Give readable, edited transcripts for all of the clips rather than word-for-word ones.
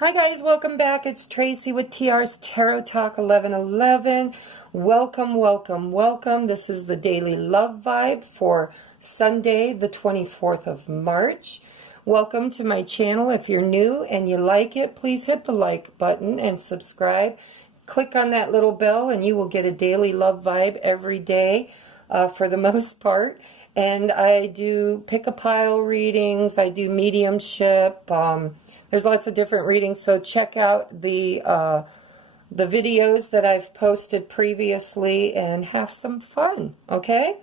Hi guys, welcome back. It's Tracy with TR's Tarot Talk 1111. Welcome, welcome, welcome. This is the Daily Love Vibe for Sunday, the 24th of March. Welcome to my channel. If you're new and you like it, please hit the like button and subscribe. Click on that little bell and you will get a daily love vibe every day for the most part. And I do pick-a-pile readings. I do mediumship. There's lots of different readings, so check out the videos that I've posted previously and have some fun, okay?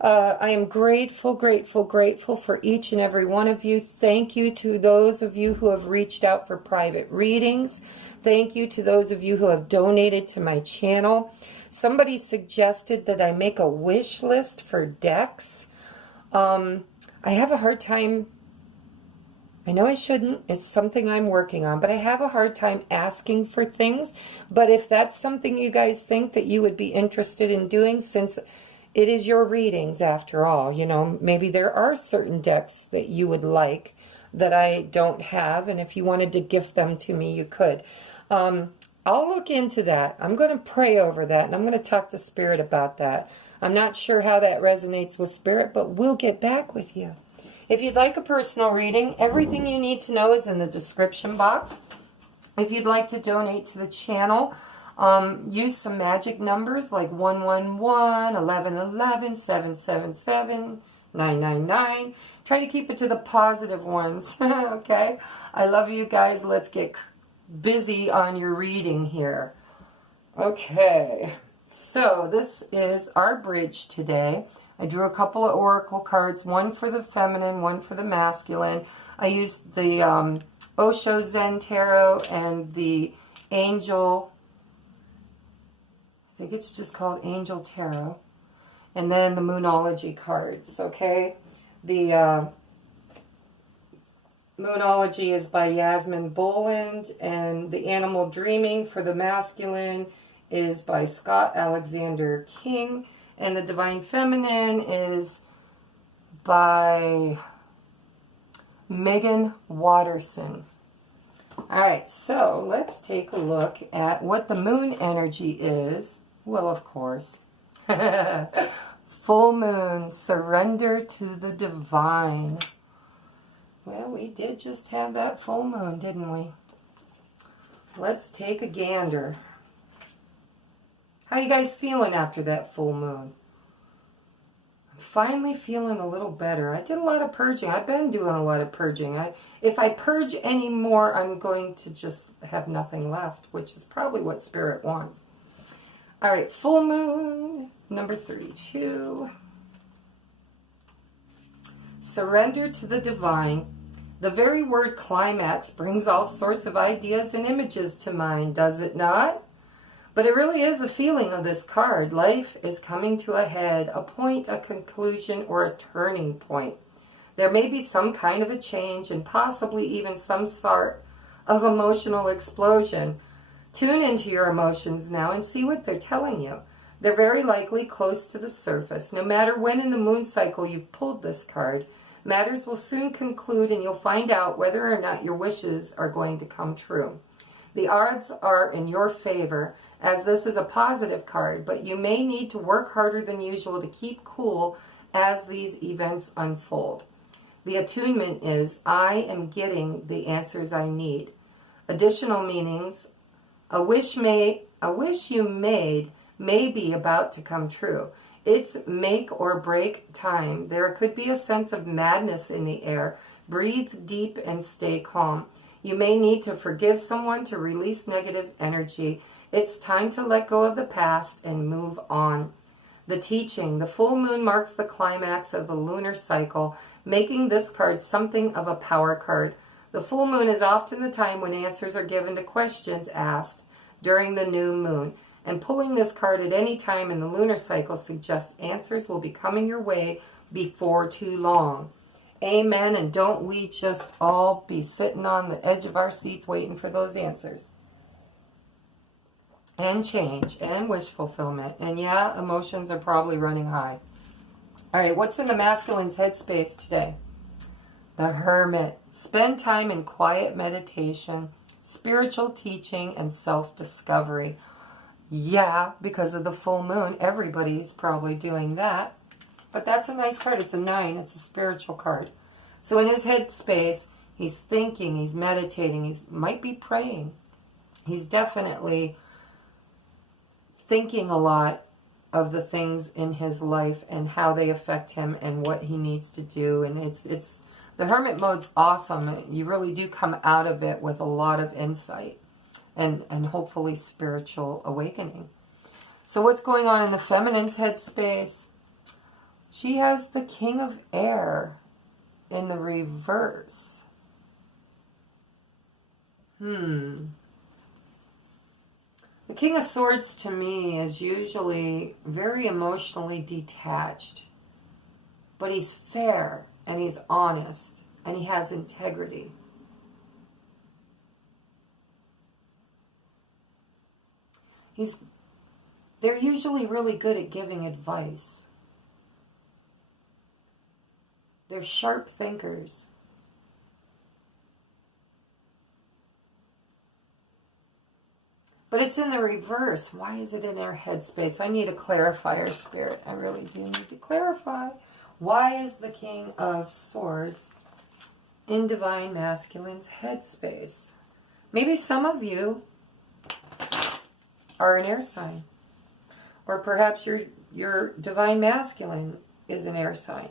I am grateful, grateful, grateful for each and every one of you. Thank you to those of you who have reached out for private readings. Thank you to those of you who have donated to my channel. Somebody suggested that I make a wish list for decks. I have a hard time. I know I shouldn't. It's something I'm working on, but I have a hard time asking for things. But if that's something you guys think that you would be interested in doing, since it is your readings after all, you know, maybe there are certain decks that you would like that I don't have, and if you wanted to gift them to me, you could. I'll look into that. I'm going to pray over that, and I'm going to talk to Spirit about that. I'm not sure how that resonates with Spirit, but we'll get back with you. If you'd like a personal reading, everything you need to know is in the description box. If you'd like to donate to the channel, use some magic numbers like 111, 1111, 777, 999. Try to keep it to the positive ones, okay? I love you guys. Let's get busy on your reading here. Okay, so this is our bridge today. I drew a couple of oracle cards, one for the feminine, one for the masculine. I used the Osho Zen Tarot and the Angel, I think it's just called Angel Tarot, and then the Moonology cards, okay? The Moonology is by Yasmin Boland, and the Animal Dreaming for the masculine is by Scott Alexander King. And the Divine Feminine is by Megan Watterson. Alright, so let's take a look at what the moon energy is. Well, of course. Full moon, surrender to the divine. Well, we did just have that full moon, didn't we? Let's take a gander. How you guys feeling after that full moon? I'm finally feeling a little better. I did a lot of purging. I've been doing a lot of purging. If I purge any more, I'm going to just have nothing left, which is probably what Spirit wants. All right, full moon, number 32. Surrender to the divine. The very word climax brings all sorts of ideas and images to mind, does it not? But it really is the feeling of this card. Life is coming to a head, a point, a conclusion, or a turning point. There may be some kind of a change and possibly even some sort of emotional explosion. Tune into your emotions now and see what they're telling you. They're very likely close to the surface. No matter when in the moon cycle you've pulled this card, matters will soon conclude and you'll find out whether or not your wishes are going to come true. The odds are in your favor, as this is a positive card, but you may need to work harder than usual to keep cool as these events unfold. The attunement is, I am getting the answers I need. Additional meanings, a wish you made may be about to come true. It's make or break time. There could be a sense of madness in the air. Breathe deep and stay calm. You may need to forgive someone to release negative energy. It's time to let go of the past and move on. The teaching. The full moon marks the climax of the lunar cycle, making this card something of a power card. The full moon is often the time when answers are given to questions asked during the new moon. And pulling this card at any time in the lunar cycle suggests answers will be coming your way before too long. Amen, and don't we just all be sitting on the edge of our seats waiting for those answers. And change, and wish fulfillment. And yeah, emotions are probably running high. All right, what's in the masculine's headspace today? The Hermit. Spend time in quiet meditation. spiritual teaching and self-discovery. Yeah, because of the full moon, everybody's probably doing that. But that's a nice card. It's a 9. It's a spiritual card. So in his head space, he's thinking, he's meditating, he might be praying. He's definitely thinking a lot of the things in his life and how they affect him and what he needs to do. And it's the hermit mode's awesome. You really do come out of it with a lot of insight and hopefully spiritual awakening. So what's going on in the feminine's headspace? She has the King of Air in the reverse. The King of Swords to me is usually very emotionally detached, but he's fair and he's honest and he has integrity. They're usually really good at giving advice. They're sharp thinkers. But it's in the reverse. Why is it in our headspace? I need a clarifier, Spirit. I really do need to clarify. Why is the King of Swords in Divine Masculine's headspace? Maybe some of you are an air sign. Or perhaps your Divine Masculine is an air sign.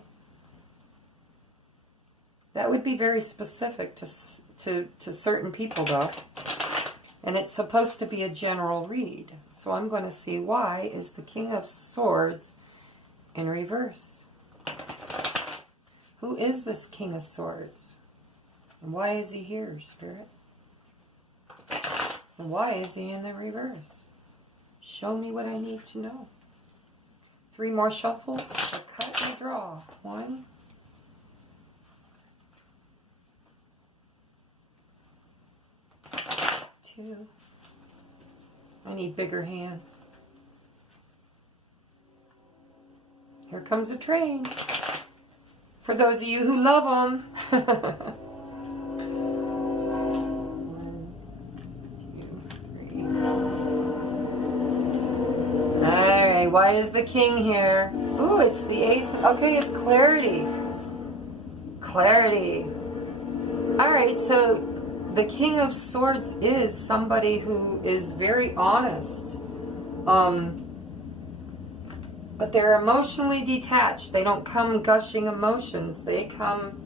That would be very specific to certain people, though. And it's supposed to be a general read. So I'm going to see why is the King of Swords in reverse. Who is this King of Swords? And why is he here, Spirit? And why is he in the reverse? Show me what I need to know. 3 more shuffles, a cut and draw. 1, 2. I need bigger hands. Here comes a train. For those of you who love them. 1, 2, 3. Alright, why is the king here? Ooh, it's the ace. Okay, it's clarity. Clarity. Alright, so the King of Swords is somebody who is very honest. But they're emotionally detached. They don't come gushing emotions. They come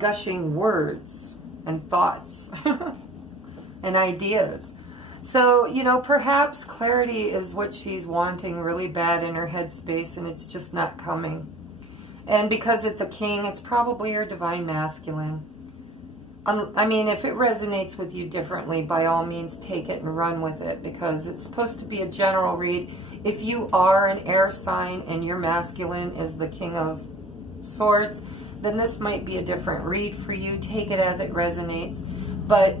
gushing words and thoughts and ideas. So, you know, perhaps clarity is what she's wanting really bad in her headspace, and it's just not coming. And because it's a king, it's probably her Divine Masculine. I mean, if it resonates with you differently, by all means, take it and run with it, because it's supposed to be a general read. If you are an air sign and your masculine is the King of Swords, then this might be a different read for you. Take it as it resonates. But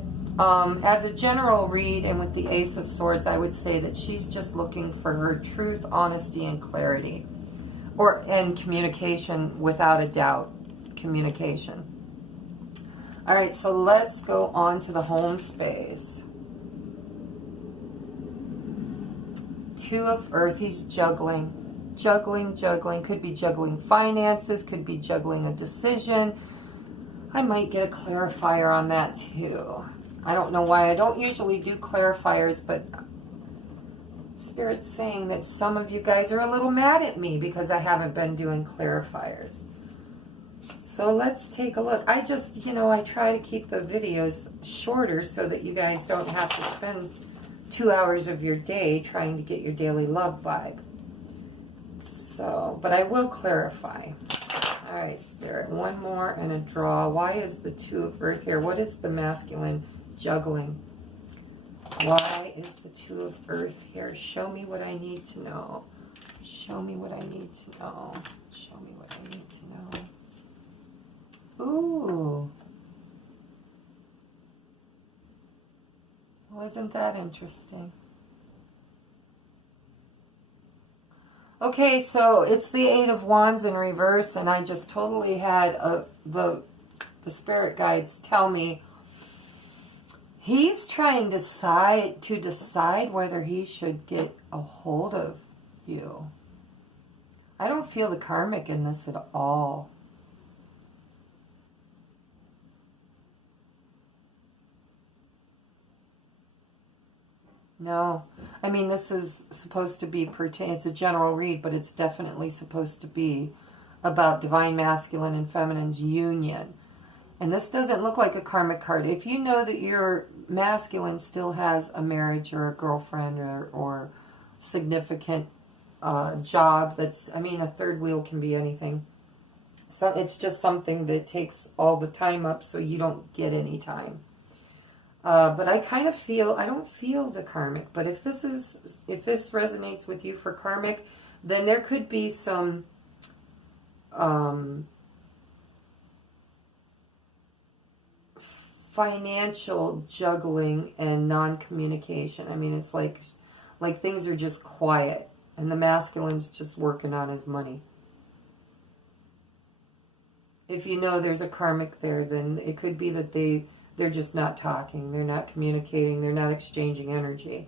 as a general read, and with the Ace of Swords, I would say that she's just looking for her truth, honesty, and clarity. And communication, without a doubt. Communication. All right, so let's go on to the home space. 2 of Earth, he's juggling. Juggling. Could be juggling finances, could be juggling a decision. I might get a clarifier on that too. I don't know why. I don't usually do clarifiers, but Spirit's saying that some of you guys are a little mad at me because I haven't been doing clarifiers. So let's take a look. I just, you know, I try to keep the videos shorter so that you guys don't have to spend 2 hours of your day trying to get your daily love vibe. So, but I will clarify. All right, Spirit, 1 more and a draw. Why is the 2 of Earth here? What is the masculine juggling? Why is the 2 of Earth here? Show me what I need to know. Show me what I need to know. Show me what I need to know. Ooh. Well, isn't that interesting? Okay, so it's the 8 of Wands in reverse, and I just totally had the spirit guides tell me He's trying to decide whether he should get a hold of you. I don't feel the karmic in this at all. No. I mean, this is supposed to be it's a general read, but it's definitely supposed to be about divine masculine and feminine's union. And this doesn't look like a karmic card. If you know that your masculine still has a marriage or a girlfriend or significant job, that's, I mean, a third wheel can be anything. So it's just something that takes all the time up so you don't get any time. But I kind of feel, I don't feel the karmic, but if this resonates with you for karmic, then there could be some financial juggling and non-communication. I mean, it's like things are just quiet and the masculine's just working on his money. If you know there's a karmic there, then it could be that they're just not talking, they're not communicating, they're not exchanging energy.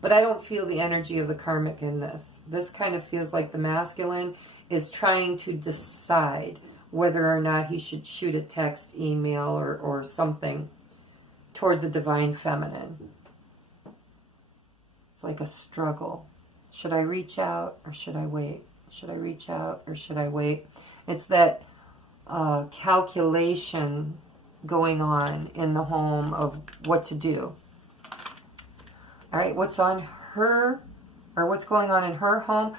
But I don't feel the energy of the karmic in this. This kind of feels like the masculine is trying to decide whether or not he should shoot a text, email, or something toward the divine feminine. It's like a struggle. Should I reach out or should I wait? Should I reach out or should I wait? It's that calculation going on in the home of what to do. All right, what's on her, or what's going on in her home?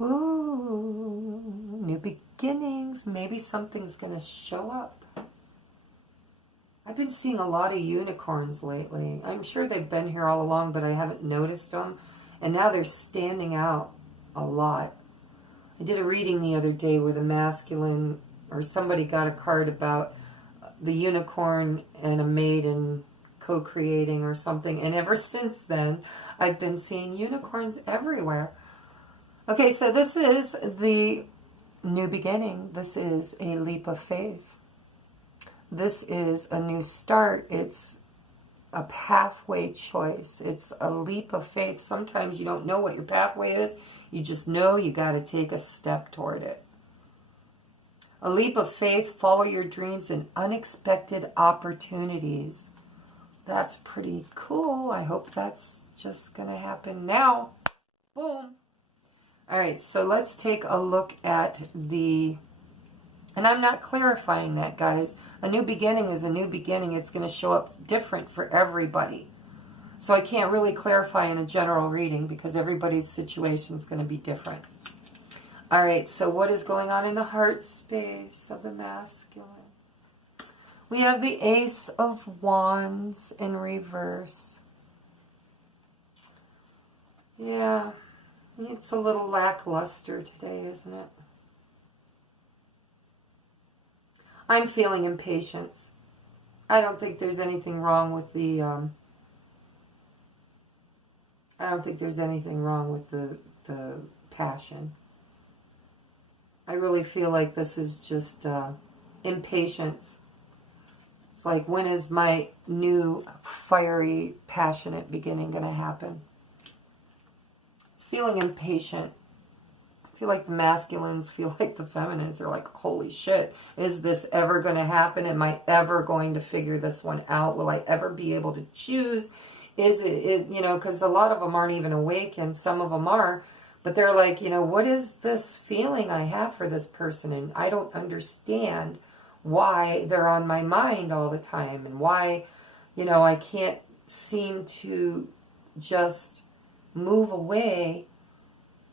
Ooh, new beginnings. Maybe something's going to show up. I've been seeing a lot of unicorns lately. I'm sure they've been here all along, but I haven't noticed them. And now they're standing out a lot. I did a reading the other day with a masculine, or somebody got a card about the unicorn and a maiden co-creating or something. And ever since then, I've been seeing unicorns everywhere. Okay, so this is the new beginning. This is a leap of faith. This is a new start. It's a pathway choice. It's a leap of faith. Sometimes you don't know what your pathway is. You just know you got to take a step toward it. A leap of faith, follow your dreams and unexpected opportunities. That's pretty cool. I hope that's just going to happen now. Boom. All right, so let's take a look at the, and I'm not clarifying that, guys. A new beginning is a new beginning. It's going to show up different for everybody. So I can't really clarify in a general reading because everybody's situation is going to be different. All right, so what is going on in the heart space of the masculine? We have the Ace of Wands in reverse. Yeah, it's a little lackluster today, isn't it? I'm feeling impatience. I don't think there's anything wrong with the, the passion. I really feel like this is just impatience. It's like, when is my new fiery, passionate beginning going to happen? It's feeling impatient. I feel like the masculines feel like the feminines are like, holy shit, is this ever going to happen? Am I ever going to figure this one out? Will I ever be able to choose? Is it you know, because a lot of them aren't even awake and some of them are. But they're like, you know, what is this feeling I have for this person? And I don't understand why they're on my mind all the time. And why, you know, I can't seem to just move away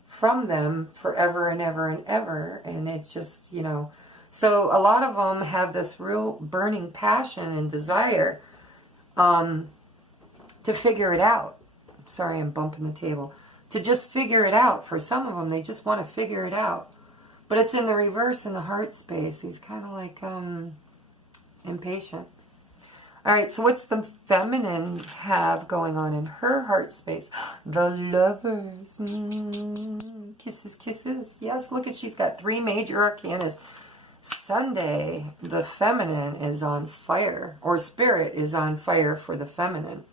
from them forever and ever and ever. And it's just, you know. So a lot of them have this real burning passion and desire to figure it out. Sorry, I'm bumping the table. To just figure it out. For some of them, they just want to figure it out. But it's in the reverse in the heart space. He's kind of like impatient. All right, so what's the feminine have going on in her heart space? The Lovers. Kisses, kisses. Yes, look at, she's got 3 major arcanas Sunday, the feminine is on fire, or spirit is on fire for the feminine.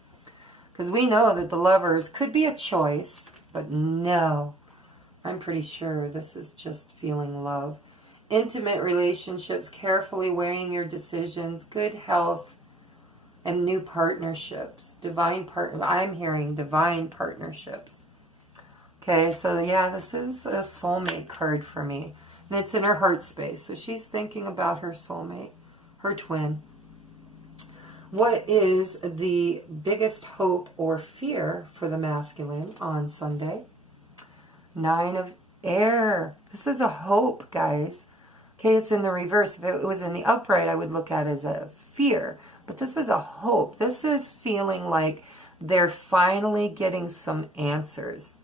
Because we know that the lovers could be a choice, but no, I'm pretty sure this is just feeling love. Intimate relationships, carefully weighing your decisions, good health, and new partnerships. I'm hearing divine partnerships. Okay, so yeah, this is a soulmate card for me. And it's in her heart space. So she's thinking about her soulmate, her twin. What is the biggest hope or fear for the masculine on Sunday? 9 of air. This is a hope, guys. Okay, it's in the reverse. If it was in the upright, I would look at it as a fear. But this is a hope. This is feeling like they're finally getting some answers.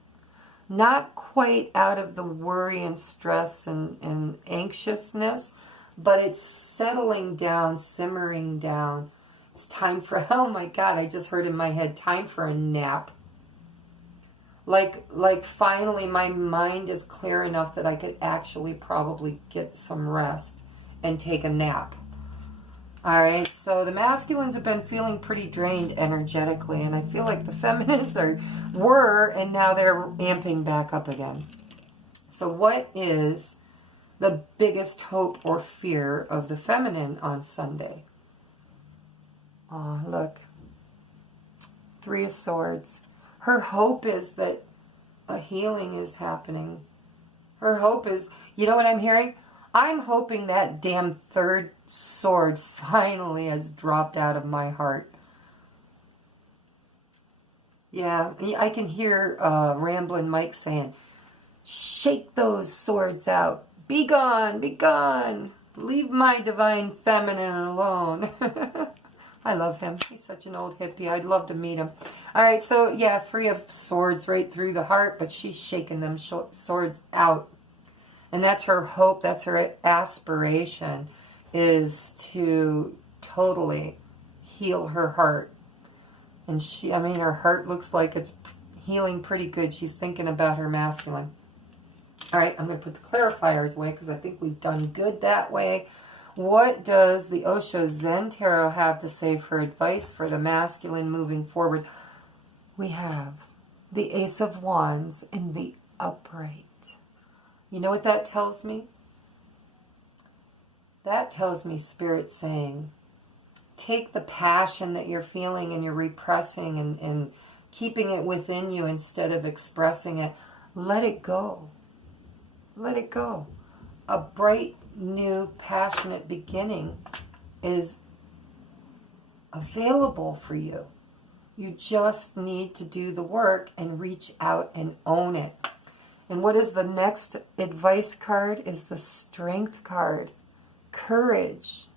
Not quite out of the worry and stress and anxiousness, but it's settling down, simmering down. It's time for, oh my God, I just heard in my head, time for a nap. Like finally my mind is clear enough that I could actually probably get some rest and take a nap. All right, so the masculines have been feeling pretty drained energetically, and I feel like the feminines were, and now they're amping back up again. So what is the biggest hope or fear of the feminine on Sunday? Oh, look. 3 of Swords. Her hope is that a healing is happening. Her hope is, you know what I'm hearing? I'm hoping that damn 3rd sword finally has dropped out of my heart. Yeah, I can hear Ramblin' Mike saying, shake those swords out. Be gone, be gone. Leave my divine feminine alone. I love him. He's such an old hippie. I'd love to meet him. All right, so yeah, 3 of Swords right through the heart, but she's shaking them swords out. And that's her hope, that's her aspiration, is to totally heal her heart. And her heart looks like it's healing pretty good. She's thinking about her masculine. All right, I'm going to put the clarifiers away because I think we've done good that way. What does the Osho Zen Tarot have to say for advice for the masculine moving forward? We have the Ace of Wands in the upright. You know what that tells me? That tells me Spirit saying, take the passion that you're feeling and you're repressing and keeping it within you instead of expressing it. Let it go. Let it go. A bright, new, passionate beginning is available for you. You just need to do the work and reach out and own it. And what is the next advice card? Is the Strength card. Courage.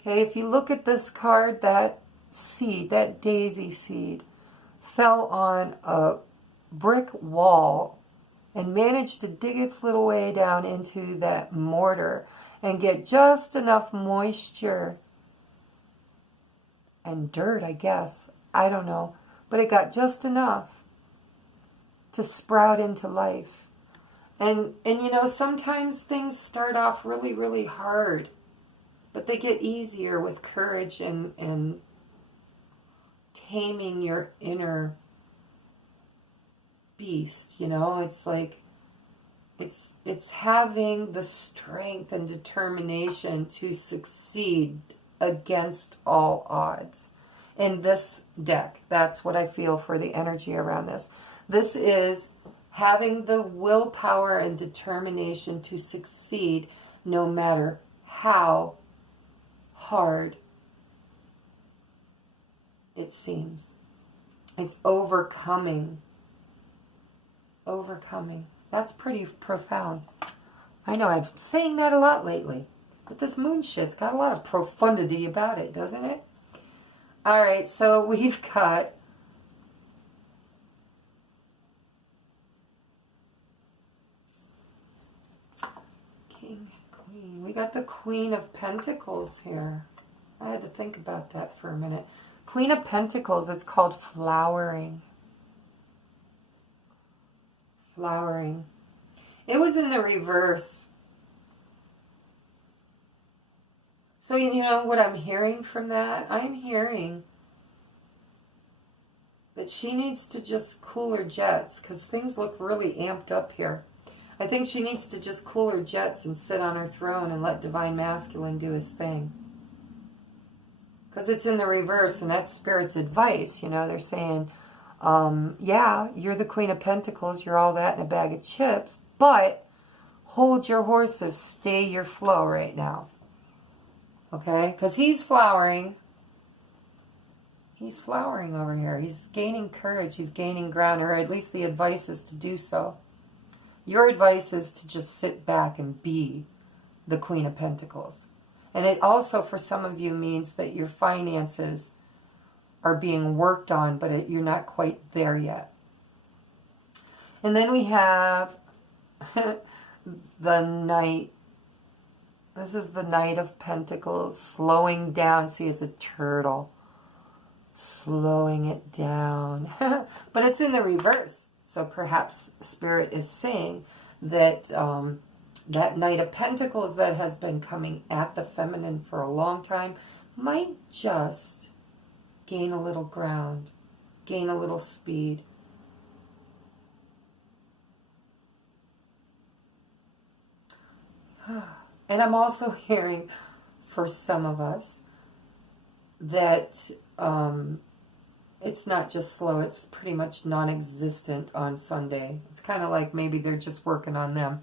Okay, if you look at this card, that seed, that daisy seed, fell on a brick wall and managed to dig its little way down into that mortar and get just enough moisture and dirt, I guess. I don't know. But it got just enough to sprout into life. And you know, sometimes things start off really, really hard, but they get easier with courage and taming your inner beast. You know, it's like it's having the strength and determination to succeed against all odds. In this deck, that's what I feel for the energy around this. This is having the willpower and determination to succeed no matter how hard it seems. It's overcoming. Overcoming. That's pretty profound. I know I've been saying that a lot lately, but this moon shit's got a lot of profundity about it, doesn't it? All right, so we've got King, Queen. We got the Queen of Pentacles here. I had to think about that for a minute. Queen of Pentacles, it's called flowering. Flowering. It was in the reverse. So, you know what I'm hearing from that? I'm hearing that she needs to just cool her jets, because things look really amped up here. I think she needs to just cool her jets and sit on her throne and let Divine Masculine do his thing. Because it's in the reverse, and that's Spirit's advice. You know, they're saying, yeah, you're the Queen of Pentacles, you're all that in a bag of chips, but hold your horses, stay your flow right now. Okay? Because he's flowering. He's flowering over here. He's gaining courage. He's gaining ground, or at least the advice is to do so. Your advice is to just sit back and be the Queen of Pentacles. And it also, for some of you, means that your finances are being worked on, but you're not quite there yet. And then we have the Knight. This is the Knight of Pentacles, slowing down. See, it's a turtle. Slowing it down. But it's in the reverse. So perhaps Spirit is saying that that Knight of Pentacles that has been coming at the feminine for a long time might just gain a little ground, gain a little speed. And I'm also hearing, for some of us, that it's not just slow, it's pretty much non-existent on Sunday. It's kind of like maybe they're just working on them.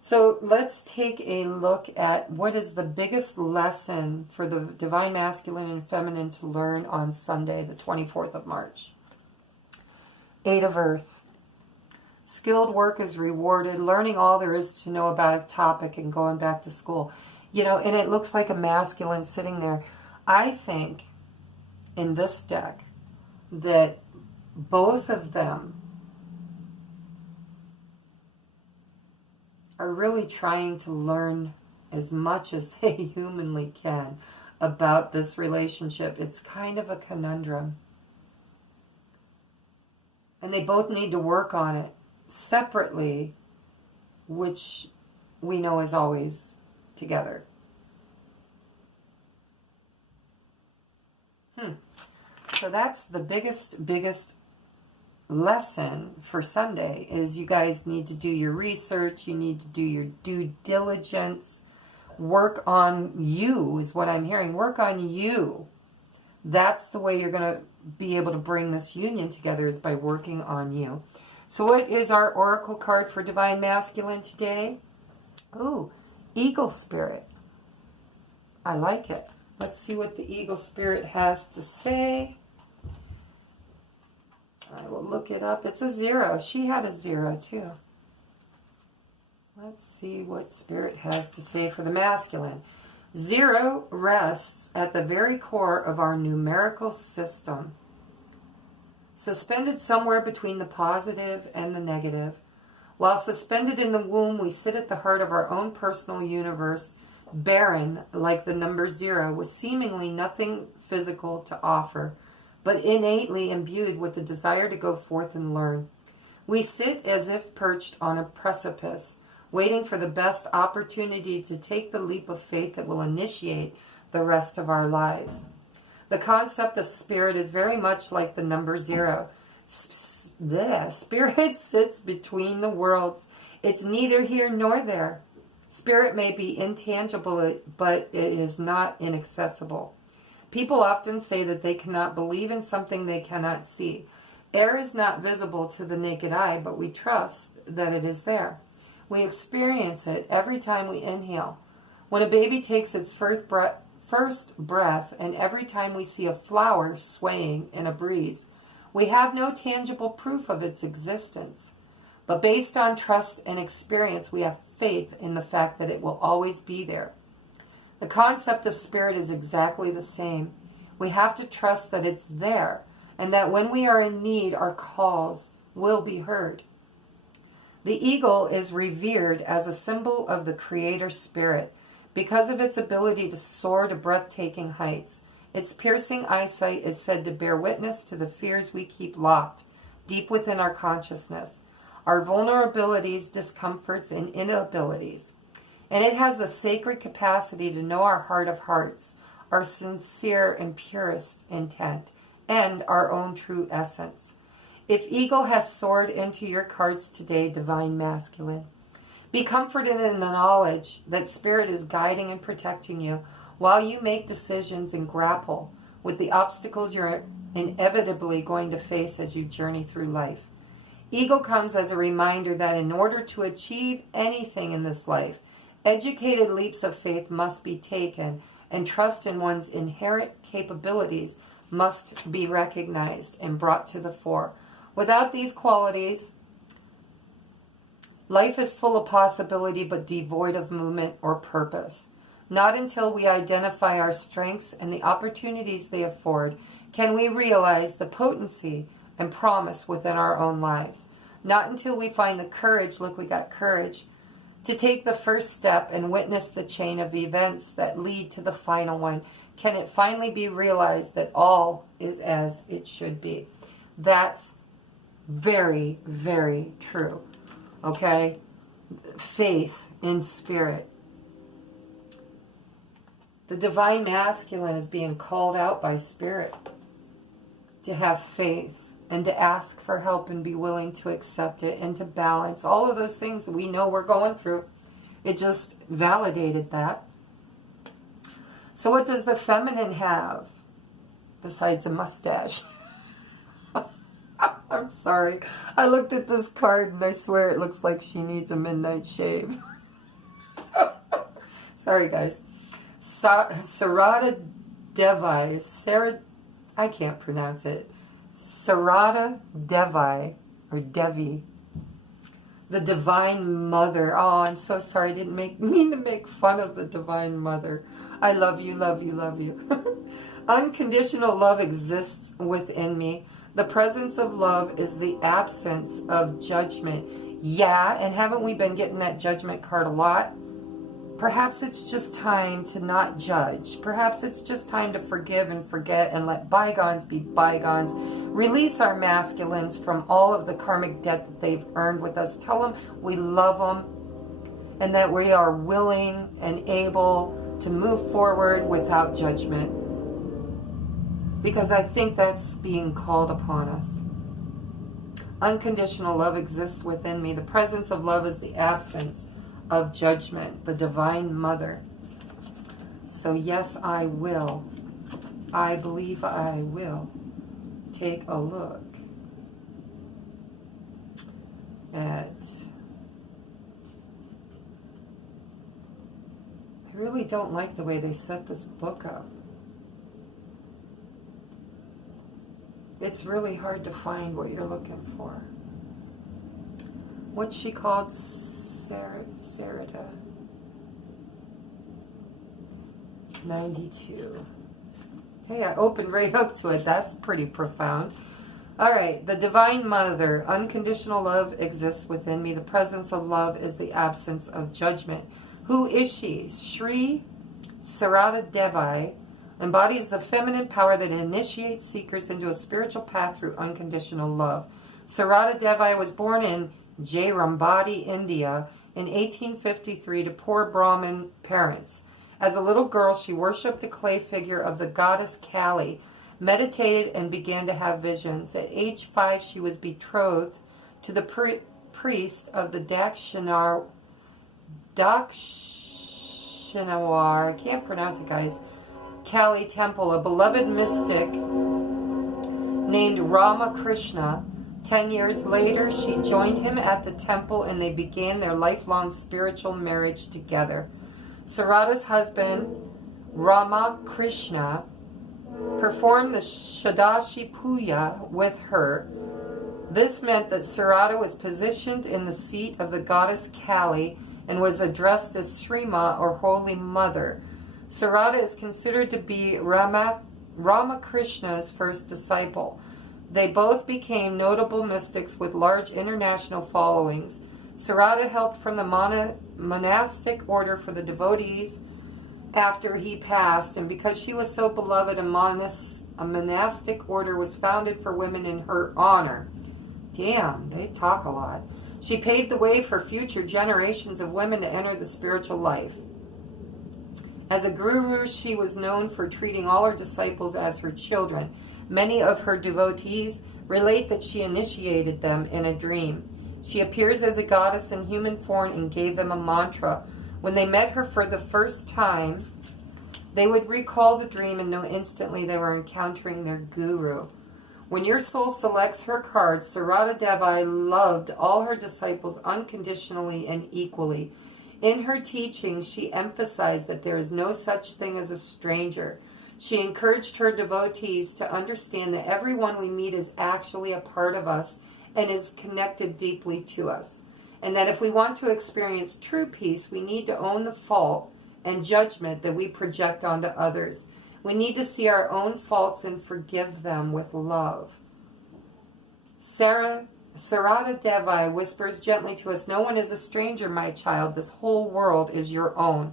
So let's take a look at what is the biggest lesson for the Divine Masculine and Feminine to learn on Sunday, the 24th of March. 8 of Earth. Skilled work is rewarded. Learning all there is to know about a topic and going back to school. You know, and it looks like a masculine sitting there. I think in this deck that both of them are really trying to learn as much as they humanly can about this relationship. It's kind of a conundrum. And they both need to work on it separately, which we know is always together. So that's the biggest lesson for Sunday, is you guys need to do your research, you need to do your due diligence, work on you is what I'm hearing. Work on you. That's the way you're going to be able to bring this union together, is by working on you. So what is our oracle card for Divine Masculine today? Ooh, Eagle Spirit. I like it. Let's see what the Eagle Spirit has to say. I will look it up. It's a 0. She had a 0 too. Let's see what Spirit has to say for the masculine. 0 rests at the very core of our numerical system. Suspended somewhere between the positive and the negative. While suspended in the womb, we sit at the heart of our own personal universe, barren like the number 0, with seemingly nothing physical to offer, but innately imbued with the desire to go forth and learn. We sit as if perched on a precipice, waiting for the best opportunity to take the leap of faith that will initiate the rest of our lives. The concept of spirit is very much like the number 0. Spirit sits between the worlds. It's neither here nor there. Spirit may be intangible, but it is not inaccessible. People often say that they cannot believe in something they cannot see. Air is not visible to the naked eye, but we trust that it is there. We experience it every time we inhale. When a baby takes its first breath, and every time we see a flower swaying in a breeze, we have no tangible proof of its existence. But based on trust and experience, we have faith in the fact that it will always be there. The concept of spirit is exactly the same. We have to trust that it's there, and that when we are in need, our calls will be heard. The eagle is revered as a symbol of the Creator Spirit because of its ability to soar to breathtaking heights. Its piercing eyesight is said to bear witness to the fears we keep locked deep within our consciousness, our vulnerabilities, discomforts, and inabilities. And it has the sacred capacity to know our heart of hearts, our sincere and purest intent, and our own true essence. If Eagle has soared into your cards today, Divine Masculine, be comforted in the knowledge that Spirit is guiding and protecting you while you make decisions and grapple with the obstacles you're inevitably going to face as you journey through life. Eagle comes as a reminder that in order to achieve anything in this life, educated leaps of faith must be taken, and trust in one's inherent capabilities must be recognized and brought to the fore. Without these qualities, life is full of possibility but devoid of movement or purpose. Not until we identify our strengths and the opportunities they afford can we realize the potency and promise within our own lives. Not until we find the courage, look, we got courage, to take the first step and witness the chain of events that lead to the final one, can it finally be realized that all is as it should be. That's very, very true. Okay? Faith in Spirit. The Divine Masculine is being called out by Spirit to have faith and to ask for help and be willing to accept it and to balance all of those things that we know we're going through. It just validated that. So what does the feminine have besides a mustache? I'm sorry. I looked at this card and I swear it looks like she needs a midnight shave. Sorry, guys. Sarada Devi. I can't pronounce it. Sarada Devi, or Devi. The Divine Mother. Oh, I'm so sorry. I didn't mean to make fun of the Divine Mother. I love you, love you, love you. Unconditional love exists within me. The presence of love is the absence of judgment. Yeah, and haven't we been getting that judgment card a lot? Perhaps it's just time to not judge. Perhaps it's just time to forgive and forget and let bygones be bygones. Release our masculines from all of the karmic debt that they've earned with us. Tell them we love them and that we are willing and able to move forward without judgment. Because I think that's being called upon us. Unconditional love exists within me. The presence of love is the absence of judgment, the Divine Mother. So yes, I will. I believe I will take a look at... I really don't like the way they set this book up. It's really hard to find what you're looking for. What's she called? Sarada 92. Hey, I opened right up to it. That's pretty profound. All right, the Divine Mother. Unconditional love exists within me. The presence of love is the absence of judgment. Who is she? Sri Sarada Devi embodies the feminine power that initiates seekers into a spiritual path through unconditional love. Sarada Devi was born in Jayrambati, India in 1853 to poor Brahmin parents. As a little girl, she worshipped the clay figure of the goddess Kali, meditated, and began to have visions. At age 5, she was betrothed to the priest of the Dakshinawar, I can't pronounce it, guys, Kali temple, a beloved mystic named Ramakrishna. 10 years later, she joined him at the temple and they began their lifelong spiritual marriage together. Sarada's husband, Ramakrishna, performed the Shadashi Puja with her. This meant that Sarada was positioned in the seat of the goddess Kali and was addressed as Srima, or Holy Mother. Sarada is considered to be Ramakrishna's first disciple. They both became notable mystics with large international followings. Sarada helped from the monastic order for the devotees after he passed, and because she was so beloved, a monastic order was founded for women in her honor. Damn, they talk a lot. She paved the way for future generations of women to enter the spiritual life. As a guru, she was known for treating all her disciples as her children. Many of her devotees relate that she initiated them in a dream. She appears as a goddess in human form and gave them a mantra. When they met her for the first time, they would recall the dream and know instantly they were encountering their guru. When your soul selects her card, Sarada Devi loved all her disciples unconditionally and equally. In her teachings, she emphasized that there is no such thing as a stranger. She encouraged her devotees to understand that everyone we meet is actually a part of us and is connected deeply to us. And that if we want to experience true peace, we need to own the fault and judgment that we project onto others. We need to see our own faults and forgive them with love. Sarada Devi whispers gently to us, "No one is a stranger, my child. This whole world is your own."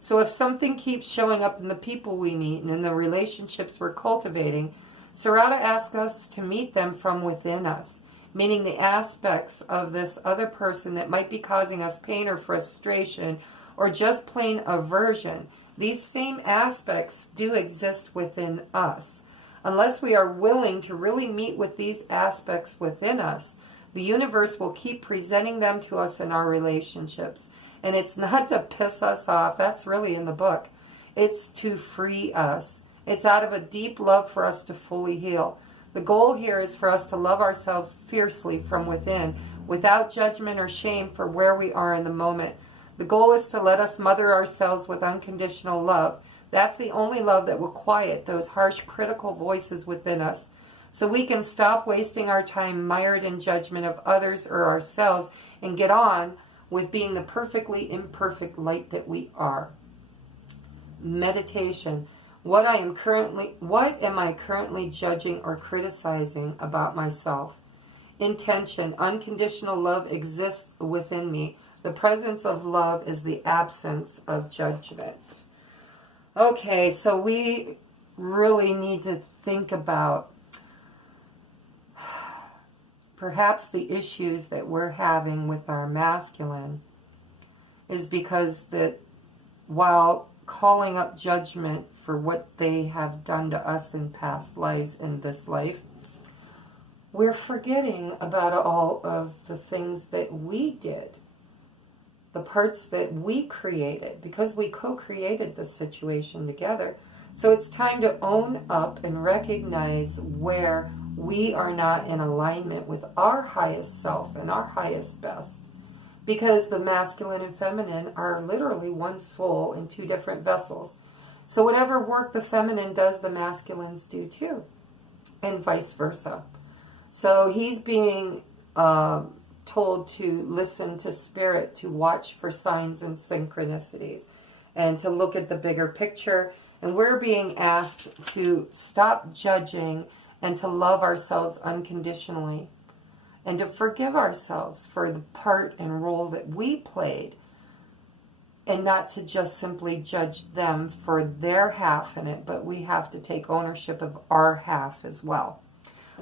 So if something keeps showing up in the people we meet and in the relationships we're cultivating, Sarada asks us to meet them from within us, meaning the aspects of this other person that might be causing us pain or frustration or just plain aversion. These same aspects do exist within us. Unless we are willing to really meet with these aspects within us, the universe will keep presenting them to us in our relationships. And it's not to piss us off. That's really in the book. It's to free us. It's out of a deep love for us to fully heal. The goal here is for us to love ourselves fiercely from within, without judgment or shame for where we are in the moment. The goal is to let us mother ourselves with unconditional love. That's the only love that will quiet those harsh, critical voices within us, so we can stop wasting our time mired in judgment of others or ourselves and get on with being the perfectly imperfect light that we are. Meditation. What am I currently judging or criticizing about myself? Intention. Unconditional love exists within me. The presence of love is the absence of judgment. Okay, so we really need to think about perhaps the issues that we're having with our masculine is because that while calling up judgment for what they have done to us in past lives in this life, we're forgetting about all of the things that we did. The parts that we created, because we co-created this situation together. So it's time to own up and recognize where we are not in alignment with our highest self and our highest best. Because the masculine and feminine are literally one soul in two different vessels. So whatever work the feminine does, the masculines do too. And vice versa. So he's being told to listen to spirit, to watch for signs and synchronicities, and to look at the bigger picture. And we're being asked to stop judging and to love ourselves unconditionally, and to forgive ourselves for the part and role that we played, and not to just simply judge them for their half in it, but we have to take ownership of our half as well.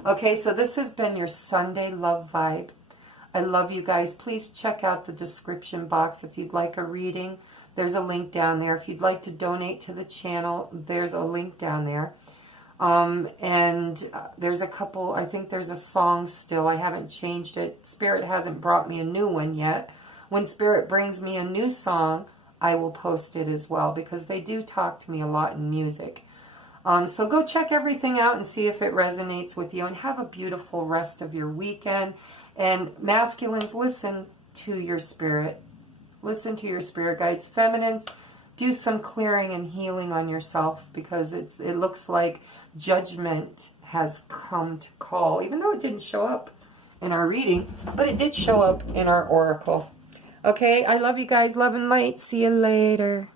Okay, so this has been your Sunday Love Vibe. I love you guys. Please check out the description box if you'd like a reading. There's a link down there. If you'd like to donate to the channel, there's a link down there. There's a couple, I think there's a song still. I haven't changed it. Spirit hasn't brought me a new one yet. When Spirit brings me a new song, I will post it as well, because they do talk to me a lot in music. So go check everything out and see if it resonates with you, and have a beautiful rest of your weekend. And masculines, listen to your spirit. Listen to your spirit guides. Feminines, do some clearing and healing on yourself, because it looks like judgment has come to call, even though it didn't show up in our reading, but it did show up in our oracle. Okay, I love you guys. Love and light. See you later.